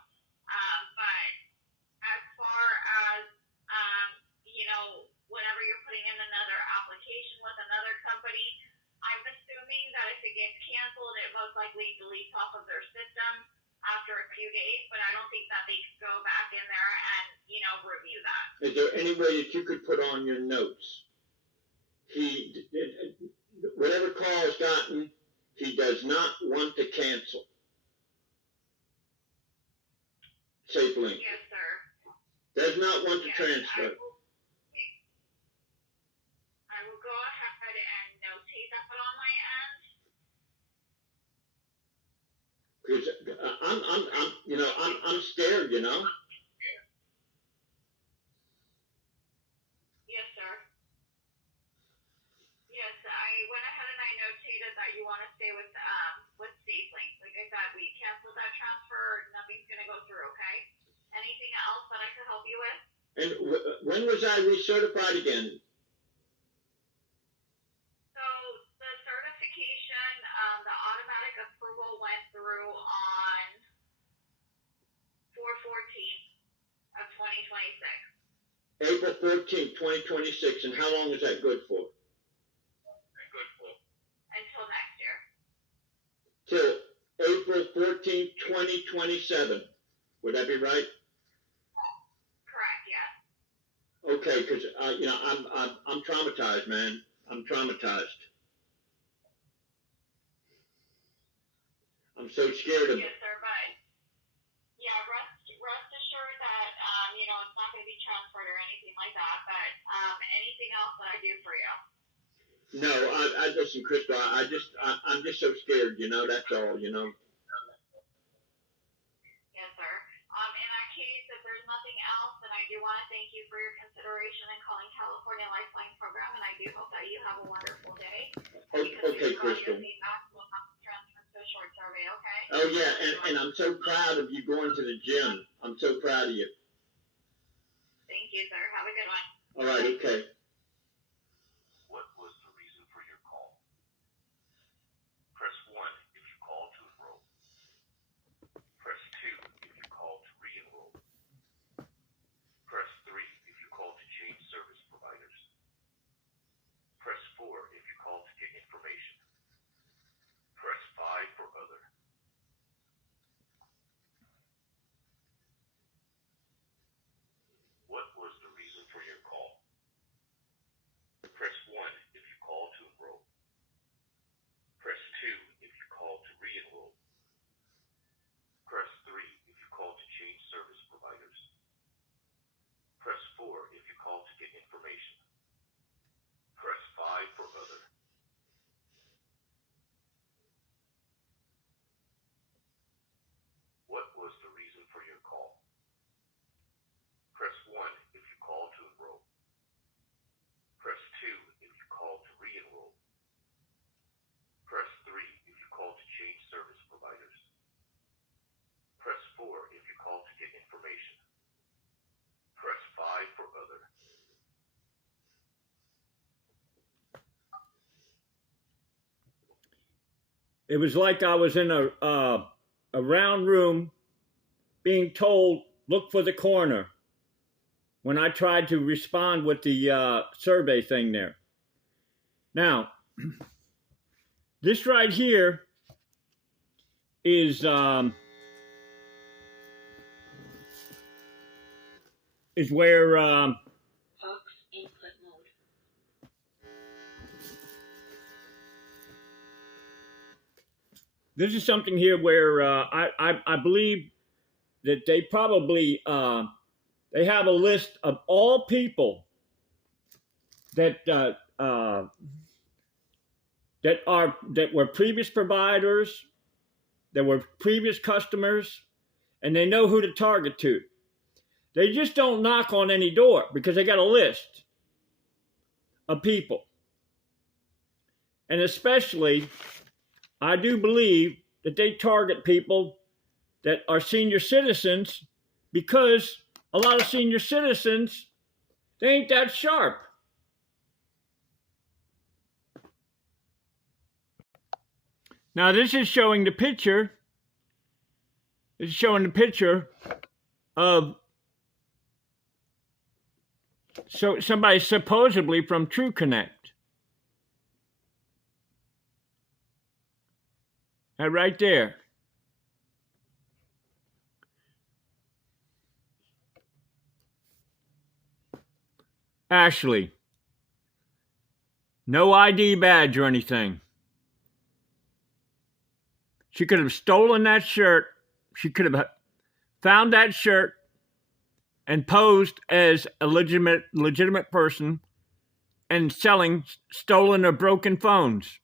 But as far as whenever you're putting in another application with another company, I'm assuming that if it gets canceled, it most likely deletes off of their system after a few days, but I don't think that they could go back in there and, review that. Is there any way that you could put on your notes? Whatever call has gotten, he does not want to cancel. SafeLink. Yes, sir. Does not want to transfer. I will go ahead and notate that on my end. Because I'm scared, Yes, sir. Yes, I went ahead and I notated that you want to stay with SafeLink. Like I said, we canceled that transfer. Nothing's gonna go through. Okay. Anything else that I could help you with? And when was I recertified again? So the certification, the automatic approval went through on 4/14 of 2026. April 14th, 2026. And how long is that good for? Until next year. Till April 14th, 2027. Would that be right? Correct, yes. Okay, because I'm traumatized, man. I'm traumatized. I'm so scared of. Yes, sir. But yeah, rest assured that it's not going to be transferred or anything like that. But anything else that I do for you? No, I listen, Crystal. I'm just so scared. That's all. Yes, sir. In that case, if there's nothing else, then I do want to thank you for your consideration in calling California Lifeline Program, and I do hope that you have a wonderful day. Okay, Crystal. We'll have to transfer to a short survey, okay? Oh yeah, and I'm so proud of you going to the gym. I'm so proud of you. Thank you, sir. Have a good one. All right, okay. What was the reason for your call? Press 1 if you call to enroll. Press 2 if you call to re-enroll. Press 3 if you call to change service providers. Press 4 if you call to get information. Press 5 for other. It was like I was in a round room being told, look for the corner, when I tried to respond with the survey thing there. Now, this right here is where Aux input mode. this is something here where I believe that they probably they have a list of all people that that were previous providers, that were previous customers, and they know who to target to. They just don't knock on any door because they got a list of people. And especially, I do believe that they target people that are senior citizens, because a lot of senior citizens, they ain't that sharp. Now this is showing the picture. This is showing the picture of somebody supposedly from TrueConnect. That right there. Ashley. No ID badge or anything. She could have stolen that shirt. She could have found that shirt and posed as a legitimate person and selling stolen or broken phones.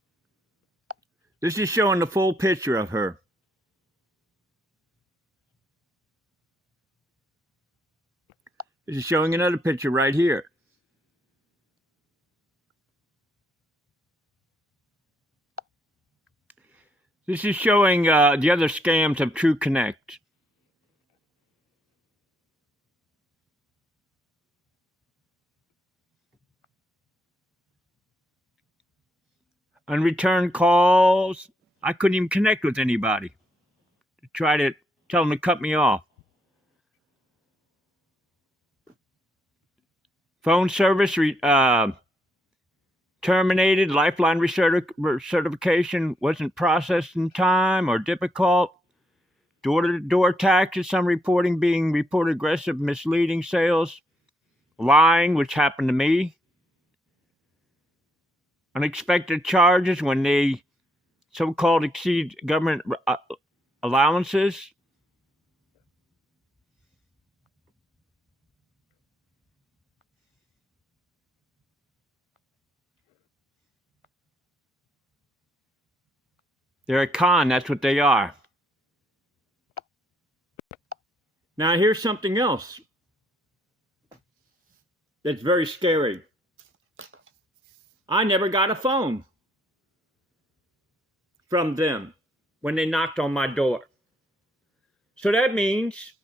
This is showing the full picture of her. This is showing another picture right here. This is showing the other scams of TrueConnect. Unreturned calls. I couldn't even connect with anybody to try to tell them to cut me off. Phone service terminated. Lifeline certification wasn't processed in time or difficult. Door-to-door taxes, some reporting being reported aggressive, misleading sales. Lying, which happened to me. Unexpected charges when they so-called exceed government allowances. They're a con, that's what they are. Now here's something else that's very scary. I never got a phone from them when they knocked on my door. So that means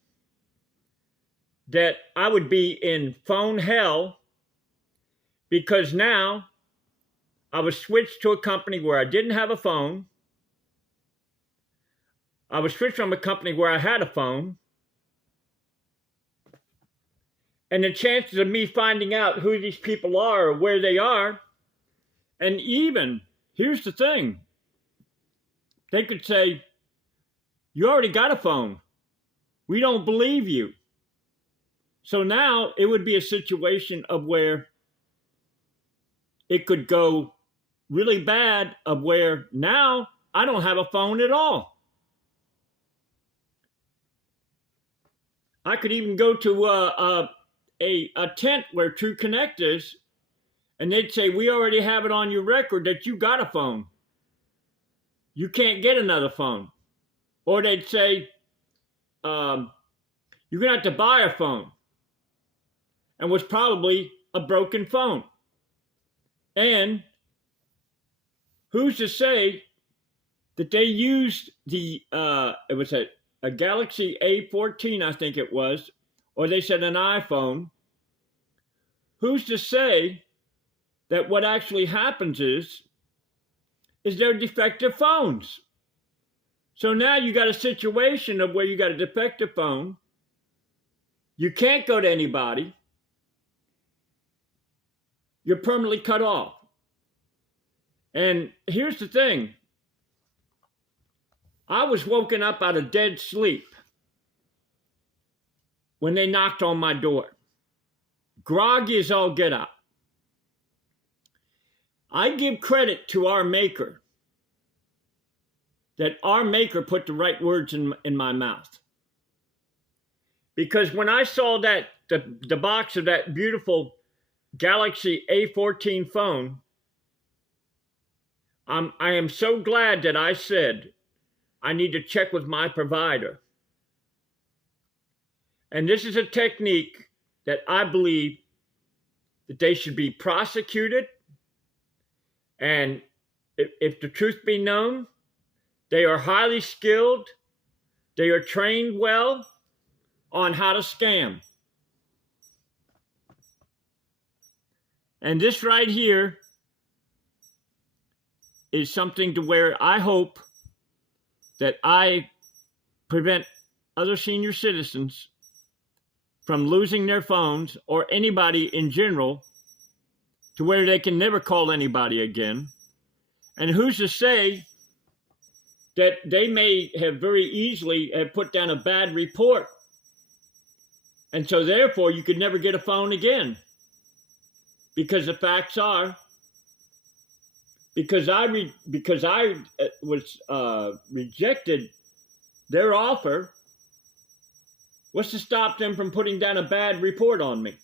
that I would be in phone hell, because now I was switched to a company where I didn't have a phone. I was switched from a company where I had a phone. And the chances of me finding out who these people are or where they are, and even, here's the thing, they could say, you already got a phone. We don't believe you. So now it would be a situation of where it could go really bad, of where now I don't have a phone at all. I could even go to a tent where TrueConnect is, and they'd say, we already have it on your record that you got a phone. You can't get another phone. Or they'd say, you're going to have to buy a phone. And was probably a broken phone. And who's to say that they used the, it was a Galaxy A14, I think it was, or they said an iPhone. Who's to say that what actually happens is they're defective phones? So now you got a situation of where you got a defective phone. You can't go to anybody. You're permanently cut off. And here's the thing. I was woken up out of dead sleep when they knocked on my door. Groggy as all get out. I give credit to our maker that our maker put the right words in my mouth. Because when I saw that the box of that beautiful Galaxy A14 phone, I am so glad that I said I need to check with my provider. And this is a technique that I believe that they should be prosecuted. And if the truth be known, they are highly skilled. They are trained well on how to scam. And this right here is something to where I hope that I prevent other senior citizens from losing their phones, or anybody in general, to where they can never call anybody again. And who's to say that they may have very easily have put down a bad report, and so therefore you could never get a phone again. Because the facts are, because I was rejected their offer, what's to stop them from putting down a bad report on me?